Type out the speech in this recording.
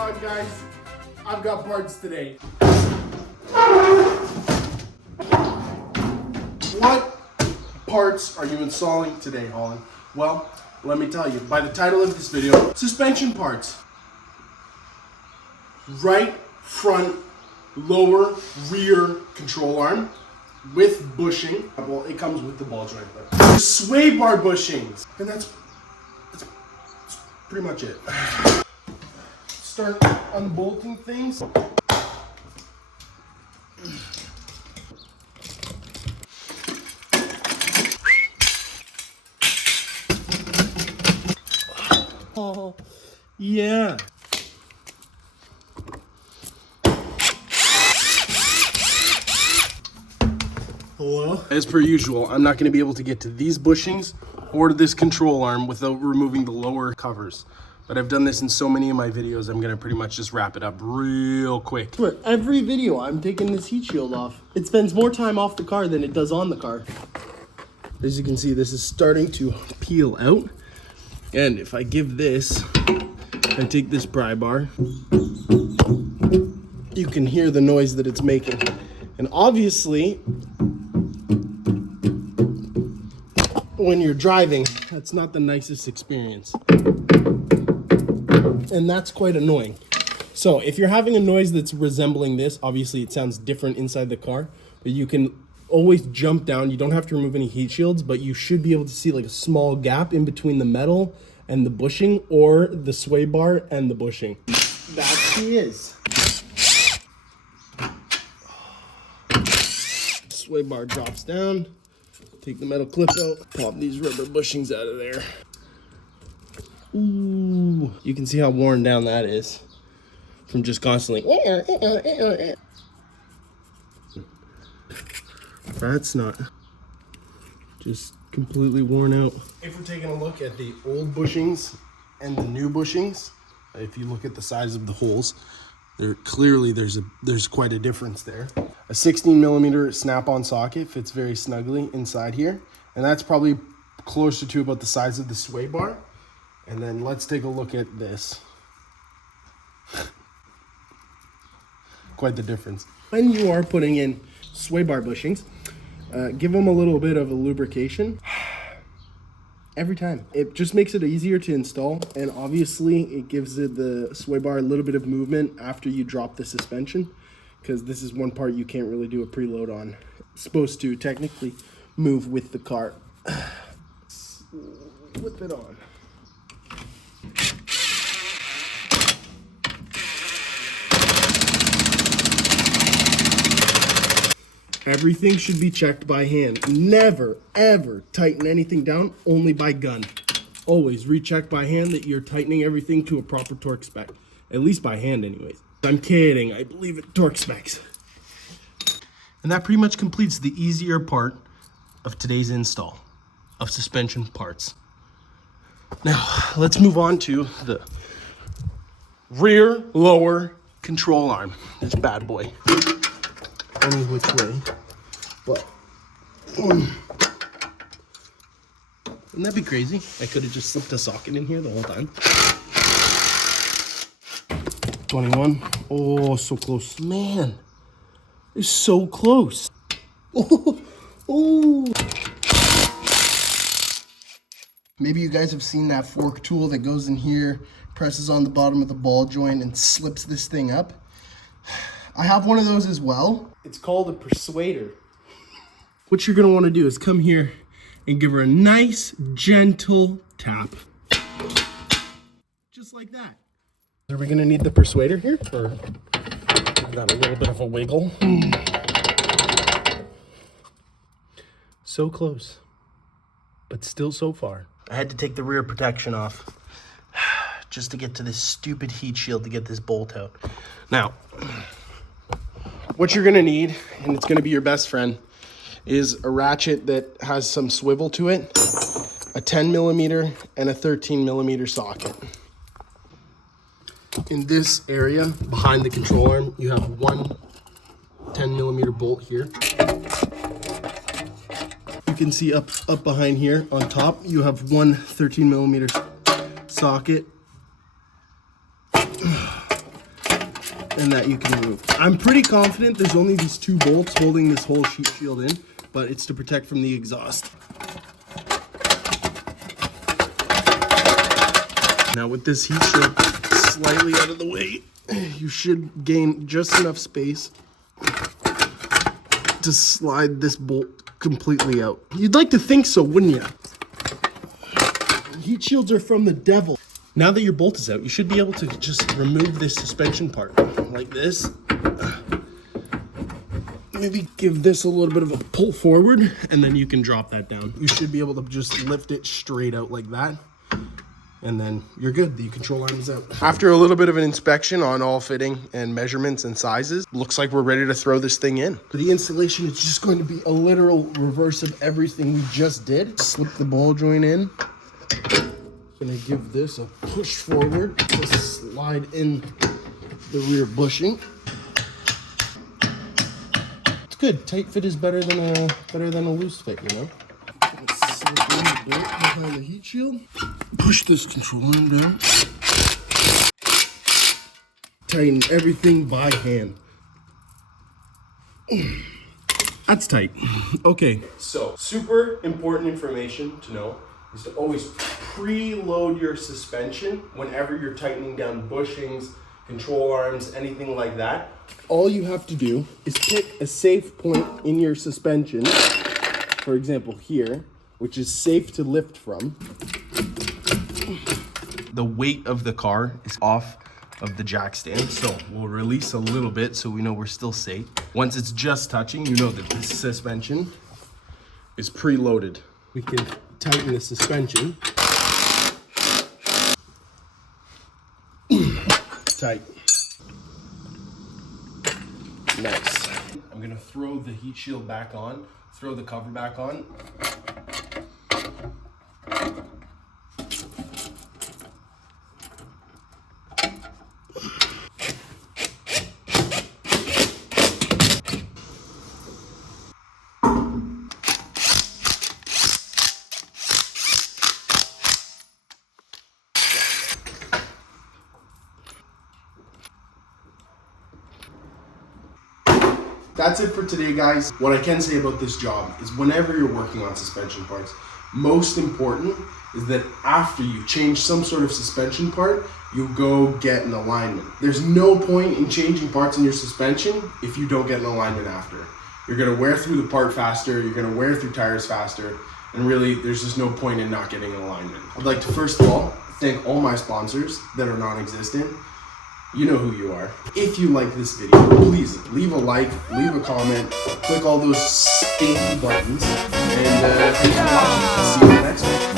on, guys? I've got parts today. What parts are you installing today, Holland? Well, let me tell you, by the title of this video, suspension parts. Right front, lower, rear control arm with bushing. Well, it comes with the ball joint, but sway bar bushings. And that's pretty much it. Start unbolting things. Oh, yeah. Hello? As per usual, I'm not going to be able to get to these bushings or to this control arm without removing the lower covers. But I've done this in so many of my videos, I'm going to pretty much just wrap it up real quick. For every video, I'm taking this heat shield off. It spends more time off the car than it does on the car. As you can see, this is starting to peel out. And if I give this, I take this pry bar, you can hear the noise that it's making. And obviously, when you're driving, that's not the nicest experience. And that's quite annoying. So if you're having a noise that's resembling this, obviously it sounds different inside the car, but you can always jump down. You don't have to remove any heat shields, but you should be able to see like a small gap in between the metal and the bushing, or the sway bar and the bushing. That she is. Sway bar drops down. Take the metal clip out, pop these rubber bushings out of there. Ooh, you can see how worn down that is from just constantly. That's not just completely worn out. If we're taking a look at the old bushings and the new bushings, if you look at the size of the holes, there's quite a difference there. A 16mm snap-on socket fits very snugly inside here, and that's probably closer to about the size of the sway bar. And then let's take a look at this. Quite the difference. When you are putting in sway bar bushings, give them a little bit of a lubrication every time. It just makes it easier to install, and obviously it gives it the sway bar a little bit of movement after you drop the suspension, because this is one part you can't really do a preload on. It's supposed to technically move with the car. Flip it on. Everything should be checked by hand. Never, ever tighten anything down, only by gun. Always recheck by hand that you're tightening everything to a proper torque spec. At least by hand anyways. I'm kidding, I believe it torque specs. And that pretty much completes the easier part of today's install of suspension parts. Now, let's move on to the rear lower control arm. This bad boy. Any which way, but wouldn't that be crazy? I could have just slipped a socket in here the whole time. 21. Oh, so close, man! It's so close. Oh. Maybe you guys have seen that fork tool that goes in here, presses on the bottom of the ball joint, and slips this thing up. I have one of those as well. It's called a persuader. What you're gonna wanna do is come here and give her a nice, gentle tap. Just like that. Are we gonna need the persuader here? Or give that a little bit of a wiggle? So close, but still so far. I had to take the rear protection off just to get to this stupid heat shield to get this bolt out. Now, what you're gonna need, and it's gonna be your best friend, is a ratchet that has some swivel to it, a 10mm and a 13mm socket. In this area, behind the control arm, you have one 10mm bolt here. You can see up behind here on top, you have one 13mm socket and that you can remove. I'm pretty confident there's only these 2 bolts holding this whole heat shield in, but it's to protect from the exhaust. Now with this heat shield slightly out of the way, you should gain just enough space to slide this bolt completely out. You'd like to think so, wouldn't you? Heat shields are from the devil. Now that your bolt is out, you should be able to just remove this suspension part like this. Maybe give this a little bit of a pull forward, and then you can drop that down. You should be able to just lift it straight out like that. And then you're good. The control arm is out. After a little bit of an inspection on all fitting and measurements and sizes, looks like we're ready to throw this thing in. For the installation, it's just going to be a literal reverse of everything we just did. Slip the ball joint in. Gonna give this a push forward to slide in the rear bushing. It's good. Tight fit is better than a loose fit, you know. Slip in the bolt behind the heat shield. Push this control arm down. Tighten everything by hand. That's tight. Okay, so super important information to know is to always preload your suspension whenever you're tightening down bushings, control arms, anything like that. All you have to do is pick a safe point in your suspension, for example here, which is safe to lift from. The weight of the car is off of the jack stand, so we'll release a little bit so we know we're still safe. Once it's just touching, you know that the suspension is preloaded. We can tighten the suspension. Tight. Nice. I'm gonna throw the heat shield back on, throw the cover back on. That's it for today, guys. What I can say about this job is whenever you're working on suspension parts, most important is that after you change some sort of suspension part, you go get an alignment. There's no point in changing parts in your suspension if you don't get an alignment after. You're gonna wear through the part faster, you're gonna wear through tires faster, and really there's just no point in not getting an alignment. I'd like to first of all thank all my sponsors that are non-existent. You know who you are. If you like this video, please leave a like, leave a comment, click all those stinky buttons, and thanks for watching. See you in the next one.